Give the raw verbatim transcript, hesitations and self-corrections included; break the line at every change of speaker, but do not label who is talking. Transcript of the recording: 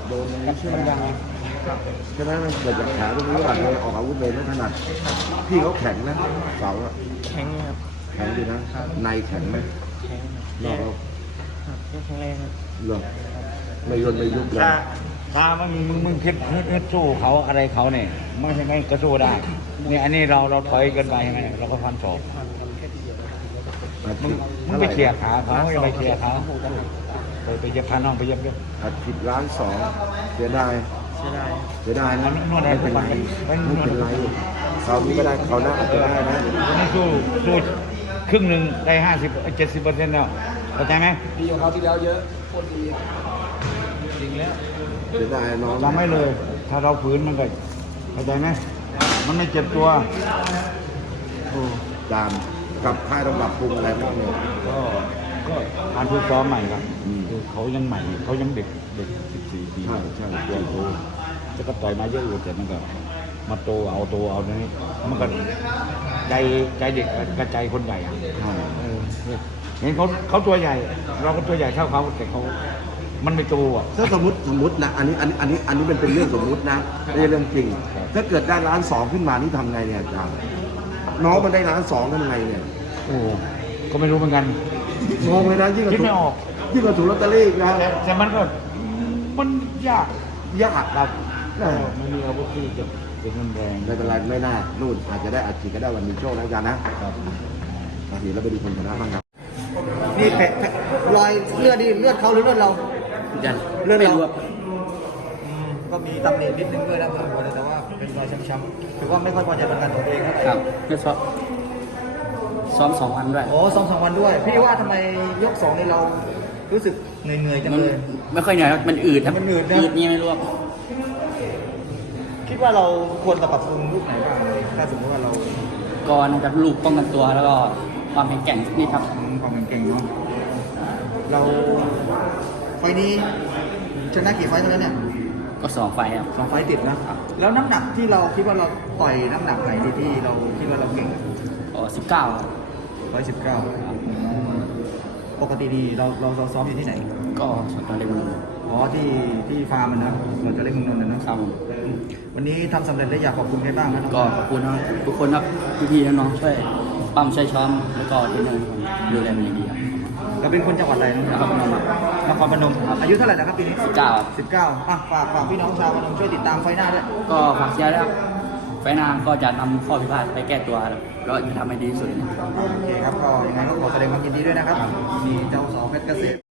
โดนอย่างนี้ใช่ไหมยังใช่ไหมมันเกิดจากแผลตรงนี้หลังเลยออกอาวุธเลยไม่ถนัดพี่เขาแข็งนะเสาอะ
แข็งครับ
แข็งดีนะในแข็งไหม
แข็ง
เรา
ครับแข็งแรงครับ
เรื่องไม่ยนไม่ยุบเลย
ถ้าถ้ามึงมึงมึงคิดฮึดสู้เขาอะไรเขาเนี่ยไม่ใช่ไม่ก็สู้ได้เนี่ยอันนี้เราเราถอยเกินไปใช่ไหมเราก็ฟันศอก มึงมึงไปเคลียร์ขาเขาอย่าไปเคลียร์เขาไปไปเย็บขาน้องไปเย็บเย็บ
อัดผิดล้านสองเสียดาย
เสียดาย
เสียดายนะ
นวดได้
ไม่เป็นไรไม่เป็นไรเขาวนี้ก็ได้เขาวหน้าอาจจะได้นะ
นี่สู้สู้ครึ่งหนึ่งได้ห้าสิบเจ็ดสิบเปอร์เซ็นต์แล้วเข้าใจไหม
ดีของเขาที่แล้วเยอะโคตรดีจริงแล้ว
เสียดายน้อง
จำไม่เลย ถ้าเราฝืนมันก็เข้าใจไหมมันไม่เจ็บตัวโอ้
ดามกับค่ายต้องปรับปรุงอะไรบ้างเนี่ย
ก็ก็การฝึกซ้อมใหม่ครับ
อืม
คือเขายังใหม่เขายังเด็กเด็กสิบสี่ปี
ใช่ใช่
ตัวโตจะก็ต่อยมาเยอะอยู่แต่มันก็มาโตเอาโตเอาเนี้มันก็ใจใจเด็กกับใจคนใหญ่อะ
ใช่
เออเห็นเขาเขาตัวใหญ่ เราก็ตัวใหญ่เท่าเขาแต่เขามันไม่โตอ่ะ
ถ้าสมมติสมมตินะอันนี้อันนี้อันนี้อันนี้มันเป็นเรื่องสมมุตินะไม่ใช่เรื่องจริง
ครับ
ถ้าเกิดได้ล้านสองขึ้นมานี่ทำไงเนี่ยอาจารย์น้องมันได้ล้านสองทำไงเนี่ย
โอ้ก็ไม่รู้เหมือนกัน
งงเลยนะยิ่งกว่า
คิด
ถู
ไม่ออก
ยิ่งกว่าถูกลอตเตอรี่อีกนะ
แต่แต่มันก็มันยาก
ยากครับ
ก็ไม่มีอาวุธที่จะเป็นรุนแรง
ไม่เป็นไรไม่น่านู่นอาจจะได้อาชีพก็ได้วันมีโชคนะอาจารย์นะครับ บางทีเราไปดูคนชนะบ้างครับ
นี่แผลแผลรอยเลือดนี่เลือดเขาหรือเลือดเรา
ยัน
เลือด
ไม่
เรา
รู้ครับ
อืมก็มีตำหนินิดนึงด้วยนะแต่ว่าเป็นรอยช้ำๆถือว่าไม่ค่อยพอใจประกันตัวเองเท่าไหร่
ครับเพื่อซ้อมซ้อมสองวันด้วย
โอ้สองสองวันด้วย พี่ว่าทำไมยกสองนี่เรารู้สึกเหนื่อยๆจัง
มัน
เลย
ไม่ค่อยเหนื่อยครับมันอืดครับ
มันอืดนะ
อืดนี่ไม่รู้ครับ
คิดว่าเราควรจะปรับปรุงลูกไหนบ้างถ้าสมมติว่าเรา
ก็น่าจะลูกป้องกันตัวแล้วก็ความแข็งแกร่งสักนิดครับ
อืมความเก่งๆเนาะเราไฟล์นี้ชนะกี่ไฟล์เท่านั้นเนี่ย
ก็สองไฟครับ
สองไฟล์ติดนะแล้วน้ำหนักที่เราคิดว่าเราต่อยน้ำหนักไหนที่ที่เราคิดว่าเราเก่ง
ก็สิบเก้า
ร้อยสิบเก้าปกติดีเราเราเราซ้อมอยู่ที่ไหน
ก็สตอนเล็กมือ
อ๋อที่ที่ฟาร์มมันนะเราจะเล่นเมืองนนท์นะนะครับ
ผม
วันนี้ทำสำเร็จได้อยากขอบคุณใครบ้างครับ
ก็ขอบคุณครับทุกคนครับพี่ๆน้องๆช่วยปั้มช่วยช้อมแล้วก็เทรนเนอร์ดูแลเป็นอย่างดีครับ
เราเป็นคนจังหวัดอะไรนะ
นครพนม
นครพนมอายุเท่าไหร่นะครับปีนี้
สิบเก้าครับ
สิบเก้าอ่ะฝากฝากพี่น้องชาวพนมช่วยติดตามไฟหน้าด้วย
ก็ฝากเชียร์ด้วยครับไฟหน้าก็จะนำข้อผิดพลาดไปแก้ตัวครับก็จะทำให้ดีที่สุด
โอเคครับก็ยังไงก็ขอแสดงความยินดีด้วยนะครับมีเจ้าสองเพชรเกษตร